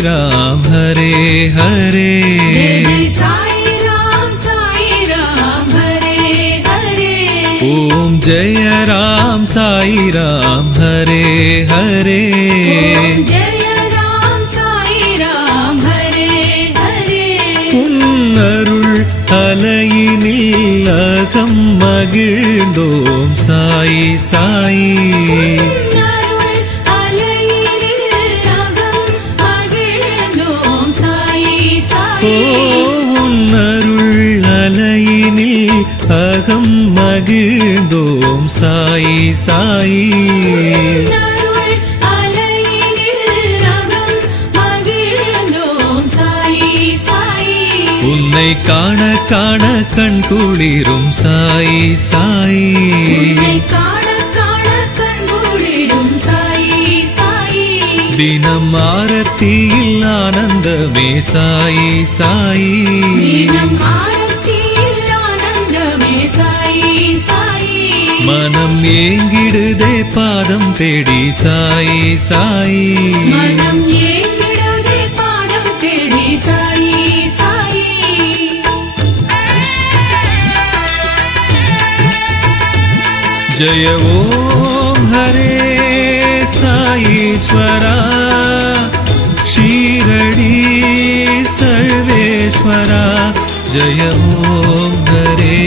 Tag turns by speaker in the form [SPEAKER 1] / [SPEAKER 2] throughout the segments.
[SPEAKER 1] ராம் ஹரே ஹரே
[SPEAKER 2] ஓம் ஜெய ராம் சாய் ராம் ஹரே ஹரே
[SPEAKER 1] புன்னருள் தலையினில் அகம் மகிழ்ந்தோம் சாய் சாயி
[SPEAKER 2] மகிழ்ந்தோம். சாய் சாய்.
[SPEAKER 1] உன்னை காண காண கண் குளிரும். சாயி சாயி. தினம் ஆரத்தியில் ஆனந்தமே. சாய் சாய். மனம் ஏங்கிடுதே பாதம் தேடி சாயி சாயி.
[SPEAKER 2] மனம் ஏங்கிடுதே பாதம் தேடி சாயி சாயி.
[SPEAKER 1] ஜய ஓம் ஹரே சாயீஸ்வரா. ஷீரடி சர்வேஸ்வரா.
[SPEAKER 2] ஜய ஓம் ஹரே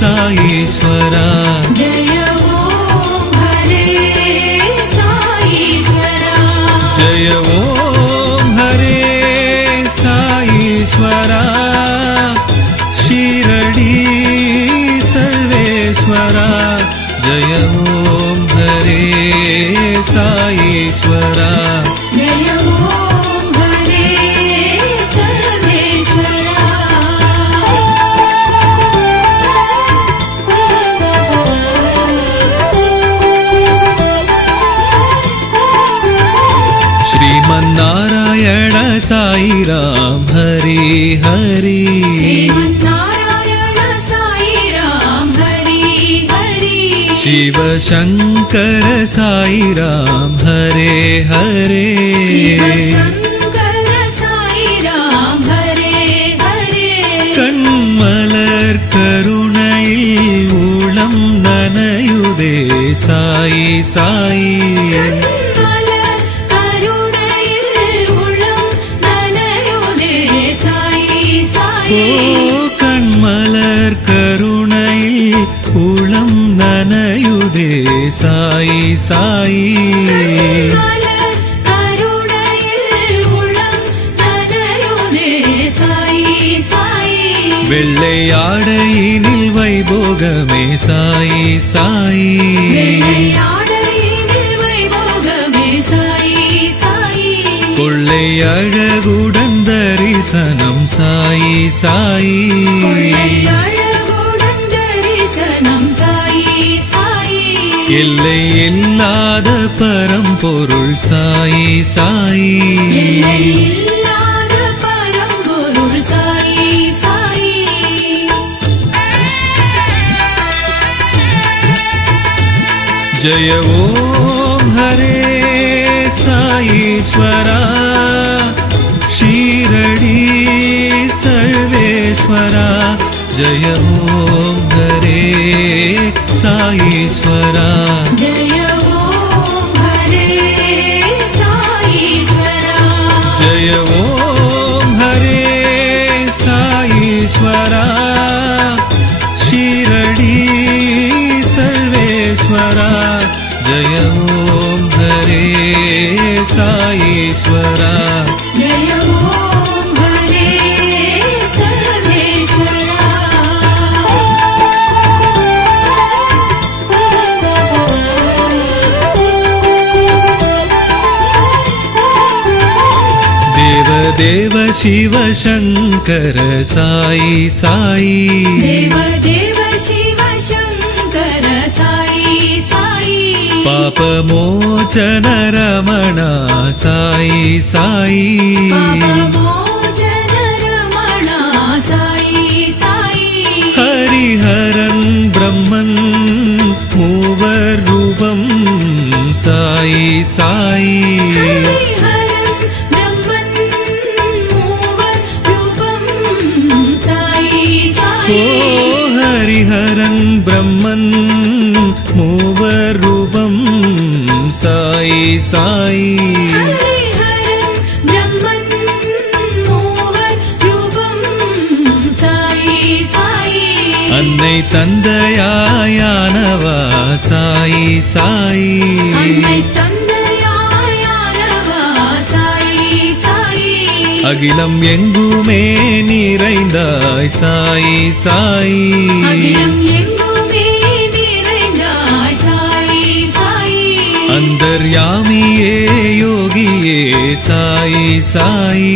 [SPEAKER 2] సాయేశ్వరా
[SPEAKER 1] జయ ఓం హరే సాయేశ్వరా జయ ఓం హరే సాయేశ్వరా हरि
[SPEAKER 2] हरि
[SPEAKER 1] श्रीमन्नारायण साई राम हरि हरि शिव शङ्कर साई राम हरे हरे
[SPEAKER 2] शिव शङ्कर साई राम हरे हरे
[SPEAKER 1] கண்மலர் கருணையில் உளம் நனையுதே சாய் சாய்
[SPEAKER 2] சாய்
[SPEAKER 1] வெள்ளையாடையினில் வைபோகமே சாயி சாயி கொள்ளை அழகுடன் தரிசனம் சாய் சாய் எல்லை இல்லாத பரம்பொருள் சாய் சாய்
[SPEAKER 2] எல்லை இல்லாத பரம்பொருள் சாயி சாயி
[SPEAKER 1] जय ओम हरे साईश्वरा शिरडी सर्वेश्वरा जय ओम हरे సాయేశ్వరా జయ ఓం హరే సాయేశ్వరా జయ ఓం హరే సాయేశ్వరా
[SPEAKER 2] శిరడి సర్వేశ్వరా జయ ఓం
[SPEAKER 1] హరే సాయేశ్వరా शिव शङ्कर साई। साई
[SPEAKER 2] देव देव शिव शङ्कर साई साई
[SPEAKER 1] पापमोचन रमणा साई। साई அகிலம் எங்குமே நிறைந்தாய் சாயி சாயி
[SPEAKER 2] அகிலம் எங்குமே நிறைந்தாய் சாயி சாயி
[SPEAKER 1] அந்தர்யாமியே யோகியே சாயி சாயி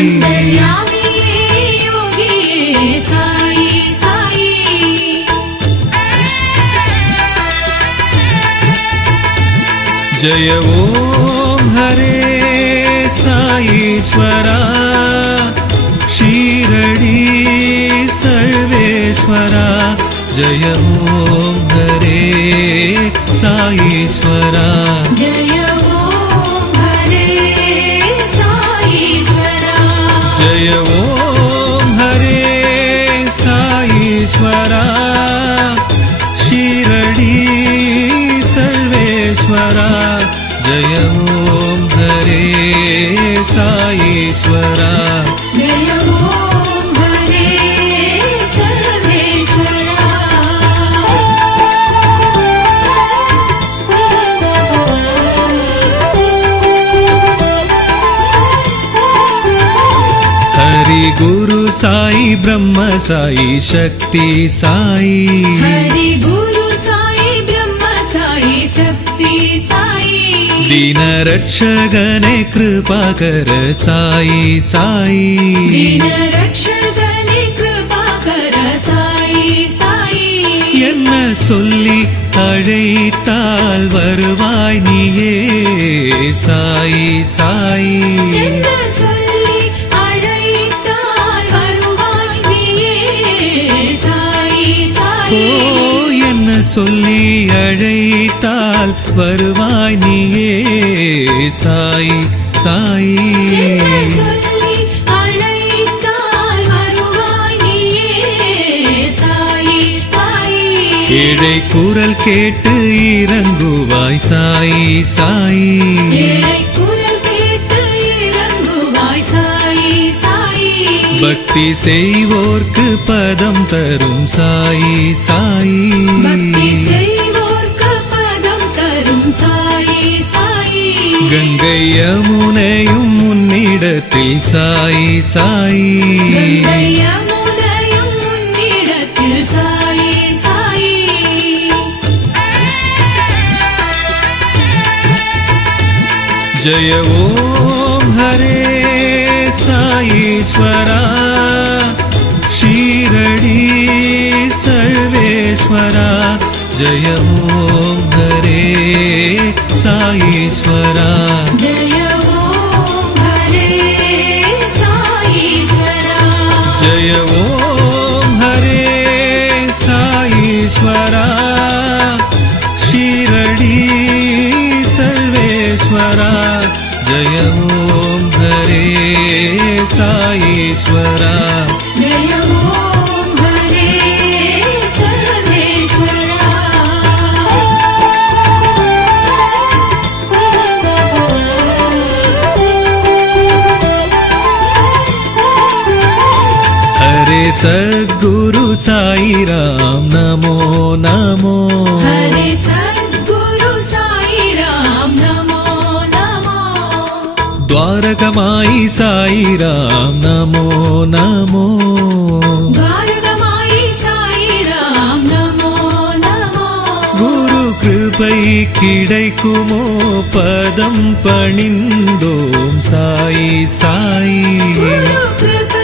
[SPEAKER 2] அந்தர்யாமியே யோகியே சாயி சாயி
[SPEAKER 1] जय ॐ हरे साईश्वरा सर्वेश्वरा जय ॐ हरे साईश्वरा
[SPEAKER 2] जय ॐ हरे साईश्वरा
[SPEAKER 1] जय ॐ हरे साईश्वरा शिरडी सर्वेश्वरा जय ॐ हरे साईश्वरा ब्रह्म साई शक्ति साई
[SPEAKER 2] हरि गुरु साई ब्रह्म साई शक्ति साई
[SPEAKER 1] दीन रक्षगने कृपाकर साई साई
[SPEAKER 2] दीन रक्षकने कृपा कर साई साई
[SPEAKER 1] என்ன சொல்லி அழைத்தால் வருவாய் நீயே சாய் சாய்
[SPEAKER 2] சொல்லி அழைத்தால் வருவாய் நீயே. சாய் சாய்.
[SPEAKER 1] ஏழை குரல் கேட்டு இறங்குவாய். சாய் சாய். பக்தி செய்வோர்க்கு பதம் தரும் சாயி சாயி. கங்கை யமுனையும்
[SPEAKER 2] உன்னிடத்தில் சாயி சாயி.
[SPEAKER 1] ஜய ஓம் ஹரே साईश्वरा शिरडी सर्वेश्वरा जय ॐ हरे साईश्वरा
[SPEAKER 2] जय ॐ हरे साईश्वरा
[SPEAKER 1] जय ॐ हरे साईश्वरा शिरडी सर्वेश्वरा जय ॐ हरे సాయేశ్వరా హరే సద్గురు సాయిరామ్ నమో నమో
[SPEAKER 2] హరే ഭാരതമായി സായി രാം നമോ നമോ
[SPEAKER 1] ഭാരതമായി സായി രാം നമോ നമോ
[SPEAKER 2] ഗുരു കൃപൈ കിടക്കുമോ പദം പണിന്തോം
[SPEAKER 1] സായി സായി കൃപ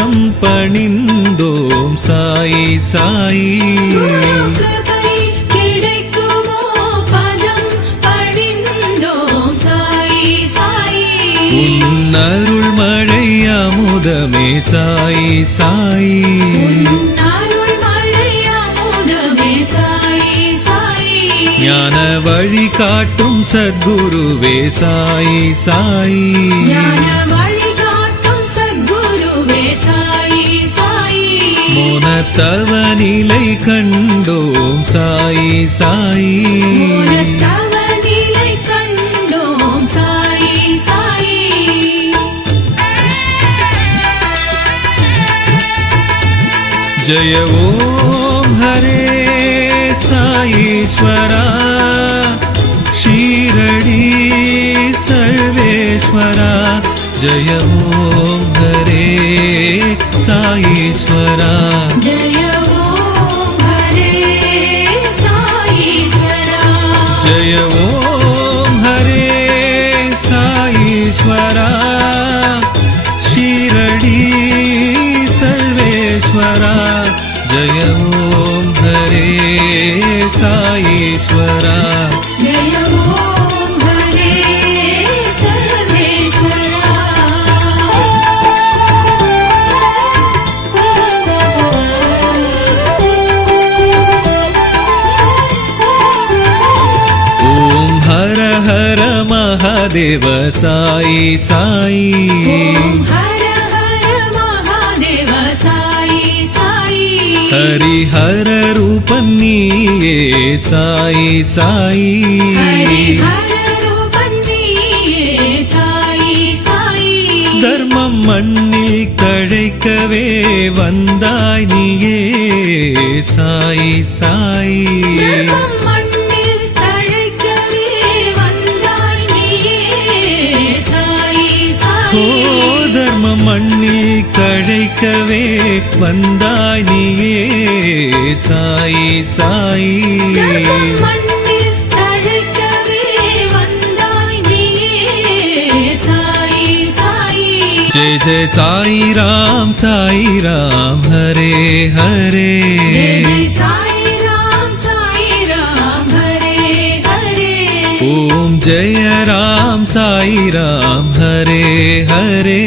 [SPEAKER 1] பதம் பணிந்தோம் சாய் சாய் அருள் மழை அமுதமே சாய் சாய் ஞான வழி காட்டும் சத்குருவே சாயி சாயி தவ நிலை கண்டோம் சாயி சாயி
[SPEAKER 2] தவ நிலை கண்டோம் சாயி சாயி
[SPEAKER 1] ஜய ஓம் ஹரே
[SPEAKER 2] சாயீஸ்வரா ஷீரடி சர்வேஸ்வரா ஜய
[SPEAKER 1] ஓம் ஹரே சாயீஸ்வரா महादेव साई साई
[SPEAKER 2] ॐ हर हर महादेव साई साई
[SPEAKER 1] हरिहर रूप நீயே சாய் சாய்
[SPEAKER 2] हरिहर रूपन्नीये साई साई
[SPEAKER 1] தர்மம் மண்ணில் தழைக்கவே வந்தாய் நீயே சாய் சாய்
[SPEAKER 2] தழைக்கவே வந்தாய் நீயே சாய் சாய்
[SPEAKER 1] தர்மம் மண்ணில் தழைக்கவே வந்தாய் நீயே சாய் சாய் जय जय साई राम साई राम हरे हरे
[SPEAKER 2] जय जय साई राम साई राम हरे हरे
[SPEAKER 1] ओम जय राम साई राम हरे हरे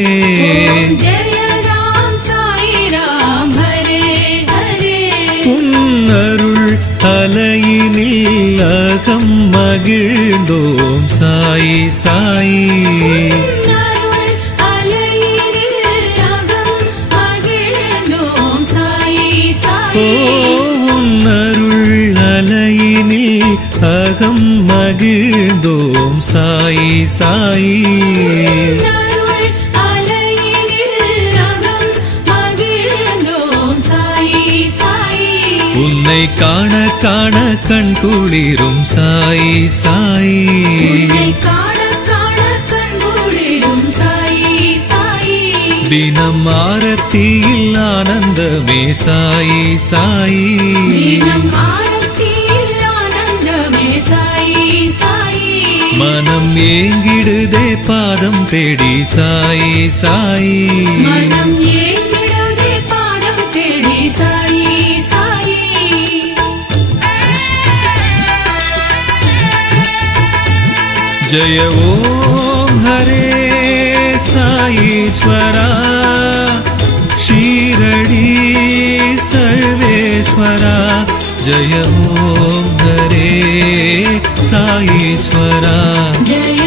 [SPEAKER 1] அலையினில் அகம் மகிழ்ந்தோம். சாய் சாய்.
[SPEAKER 2] அருள் அலையினில் அகம் மகிழ்ந்தோம். சாய் சாய்.
[SPEAKER 1] உன்னை காண காண கண் குளிரும் சாய் சாய். தினம் ஆரத்தியில் ஆனந்தமே சாய் சாய். மனம் ஏங்கிடுதே பாதம் தேடி சாய் சாய்.
[SPEAKER 2] மனம் ஏங்கிடுதே
[SPEAKER 1] जय ॐ हरे साईश्वरा शिरडी सर्वेश्वरा जय ॐ हरे साईश्वरा
[SPEAKER 2] जय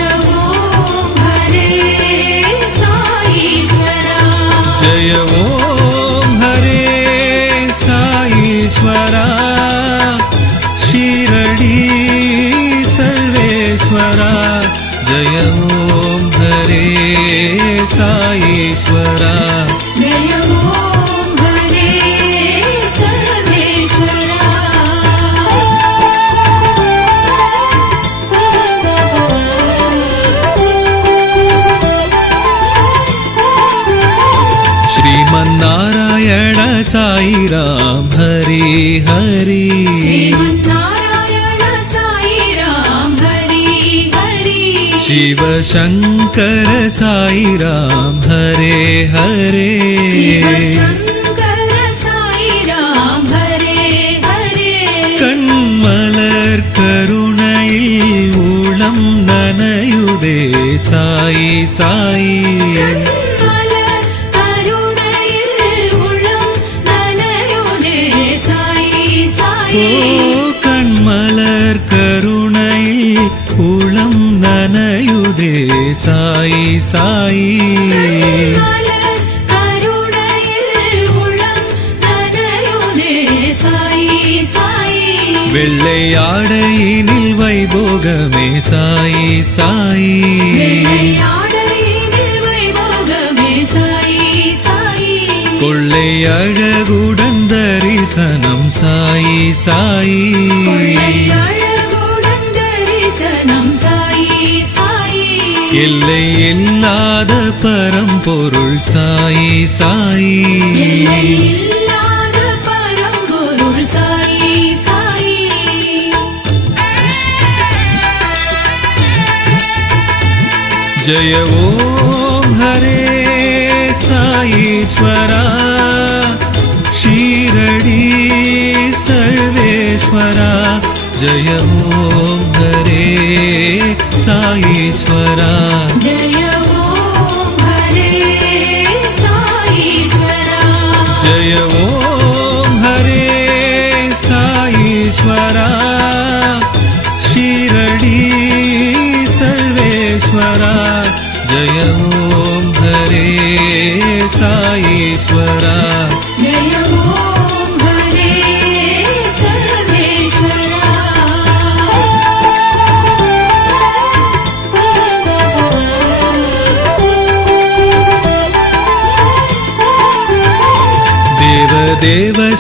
[SPEAKER 1] राम हरि हरि
[SPEAKER 2] श्रीमन्नारायण साई राम हरि हरि
[SPEAKER 1] शिव शङ्कर साई राम हरे हरे
[SPEAKER 2] शिव शङ्कर साई राम हरे हरे
[SPEAKER 1] கண்மலர் கருணையில் உளம் நனையுதே சாய் சாய் வைபோகமே சாயி சாயி. கொள்ளை அழகுடன் தரிசனம் சாயி சாயி. எல்லை இல்லாத பரம்பொருள் சாயி சாயி. जय ॐ हरे साईश्वरा शिरडी सर्वेश्वरा। जय ॐ हरे साईश्वरा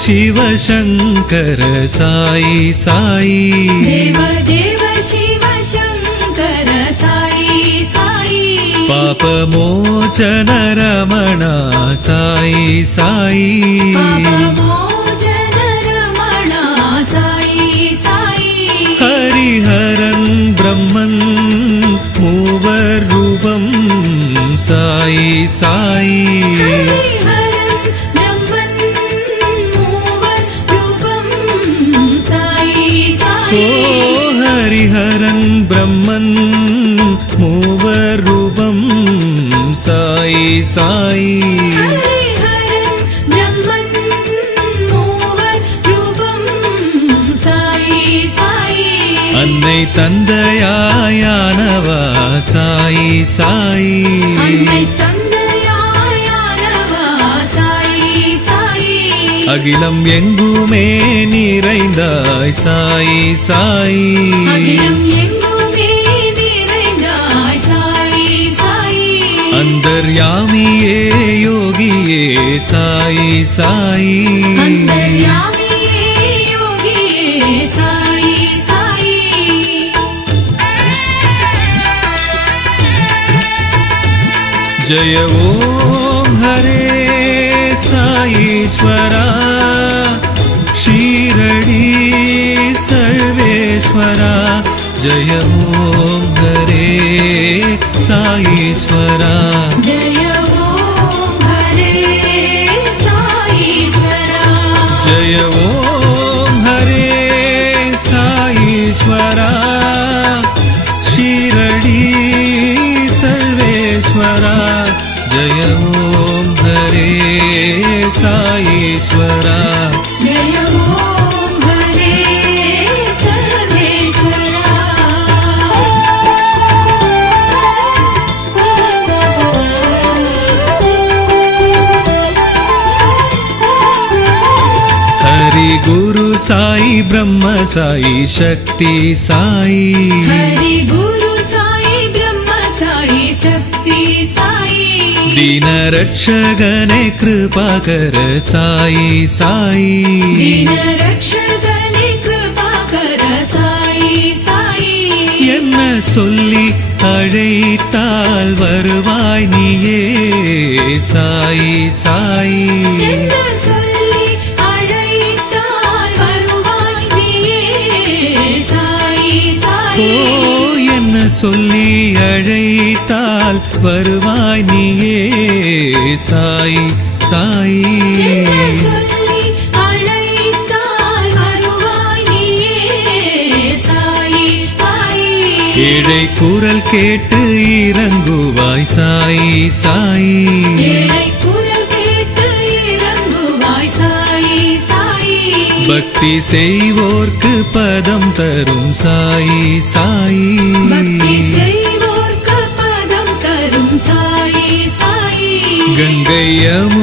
[SPEAKER 1] शिव शङ्कर साई। साई
[SPEAKER 2] देव देव शिव शङ्कर साई। साई
[SPEAKER 1] पापमोचन रमणा साई। साई
[SPEAKER 2] पापमोचन रमणा साई। साई
[SPEAKER 1] हरिहरन् ब्रह्मन् मूवरूपं साई साई சாயி.
[SPEAKER 2] அன்னை தந்தையாயானவா? சாயி சாயி.
[SPEAKER 1] அகிலம் எங்குமே நிறைந்தாய் சாயி சாயி.
[SPEAKER 2] அகிலம் எங்குமே
[SPEAKER 1] ये
[SPEAKER 2] साई साई। साई साई।
[SPEAKER 1] जय ओम हरे साईश्वरा शिरडी सर्वेश्वरा। जय ओम हरे साईश्वरा। ब्रह्म साई शक्ति साई
[SPEAKER 2] हरि गुरु साई ब्रह्म साई शक्ति साई
[SPEAKER 1] दीन रक्षगने कृपाकर साई साई
[SPEAKER 2] दीन रक्षकने कृपा कर साई साई
[SPEAKER 1] என்ன சொல்லி அழைத்தால் வருவாய் நீயே சாய் சாய்
[SPEAKER 2] என்ன வருவாய் நீயே சாய் சாய்.
[SPEAKER 1] ஏழை குரல் கேட்டு இறங்குவாய் சாய் சாய். பக்தி செய்வோர்க்கு பதம் தரும் சாய் சாய்
[SPEAKER 2] गङ्गयमुनयन्डति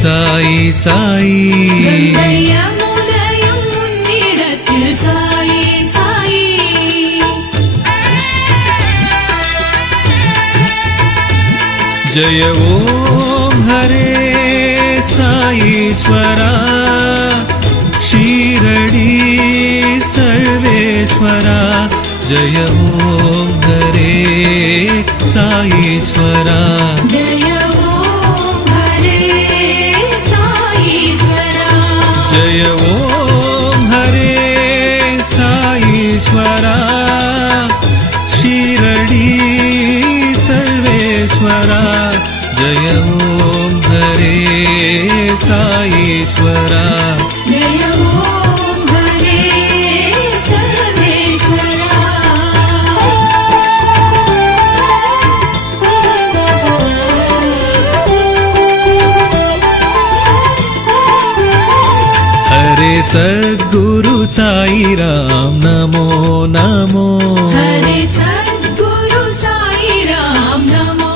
[SPEAKER 2] सा
[SPEAKER 1] जय ॐ हरे सा क्षीरणि सर्वेश्वरा जय ओं हरे సాయేశ్వరా. జయ ఓం హరే
[SPEAKER 2] సాయేశ్వరా. జయ ఓం హరే
[SPEAKER 1] సాయేశ్వరా. శిరడి సర్వేశ్వరా. జయ ఓం హరే
[SPEAKER 2] సాయేశ్వరా. సాయి రామ్ నమో నమో. హరే
[SPEAKER 1] సద్గురు సాయి రామ్ నమో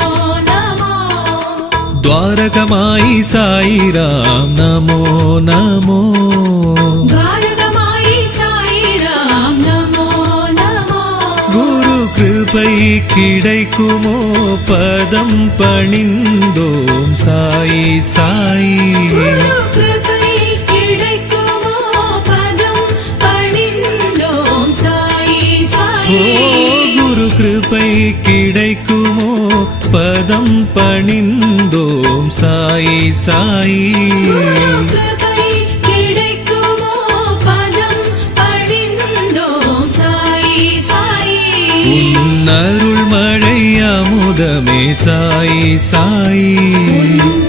[SPEAKER 1] నమో.
[SPEAKER 2] ద్వారకమాయి సాయి రామ్ నమో నమో.
[SPEAKER 1] సాయి கிருபை கிடைக்குமோ? பதம் பணிந்தோம். சாயி சாயி.
[SPEAKER 2] குரு கிருபை கிடைக்குமோ? பதம் பணிந்தோம். சாயி சாயி.
[SPEAKER 1] உன் அருள் மழை அமுதமே. சாயி சாயி.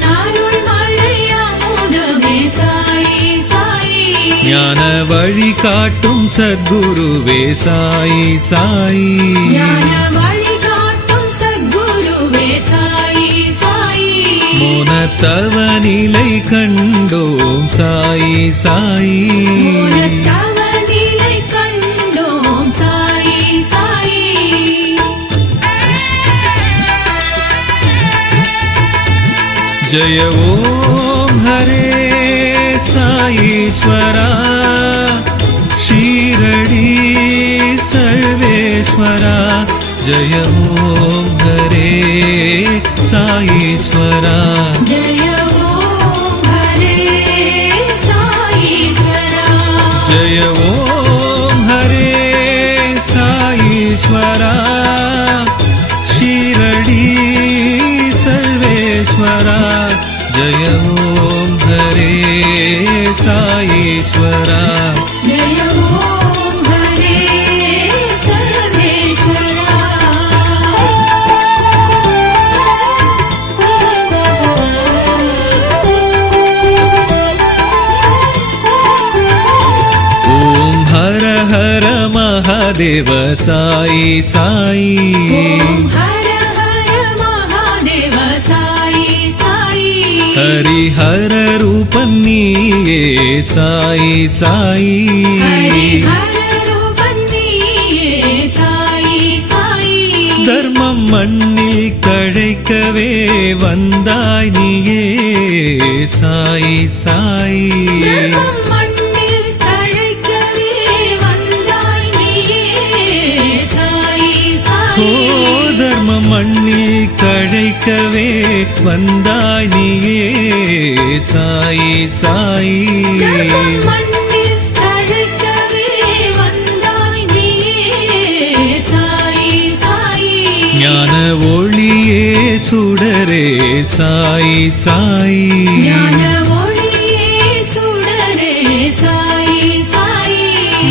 [SPEAKER 2] வழிகாட்டும் சத்குருவே சாயி சாயி
[SPEAKER 1] மோனத்தவ நிலை கண்டோம் சாயி சாயி
[SPEAKER 2] மூலத்தவ நிலை கண்டோம் சாயி சாயி
[SPEAKER 1] जय ॐ हरे साईश्वरा शिरडी सर्वेश्वरा जय ॐ हरे साईश्वरा महादेव साई साई
[SPEAKER 2] ॐ हर हर महादेव साई साई
[SPEAKER 1] हरिहर रूप நீயே சாயி சாயி
[SPEAKER 2] हरिहर रूपन्नीये साई साई
[SPEAKER 1] தர்மம் மண்ணில் கழைக்கவே வந்தாய் நீயே சாயி சாயி
[SPEAKER 2] வந்தாய் நீயே சாயி சாயி.
[SPEAKER 1] ஞான ஒளியே சுடரே சாயி சாயி.
[SPEAKER 2] சாய்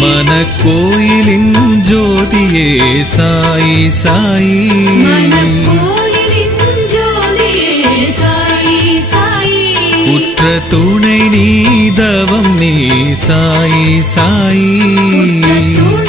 [SPEAKER 1] மனக்கோயிலின் ஜோதியே சாயி சாயி. உற்ற துணை நீ தவம் நீ சாயி சாயி.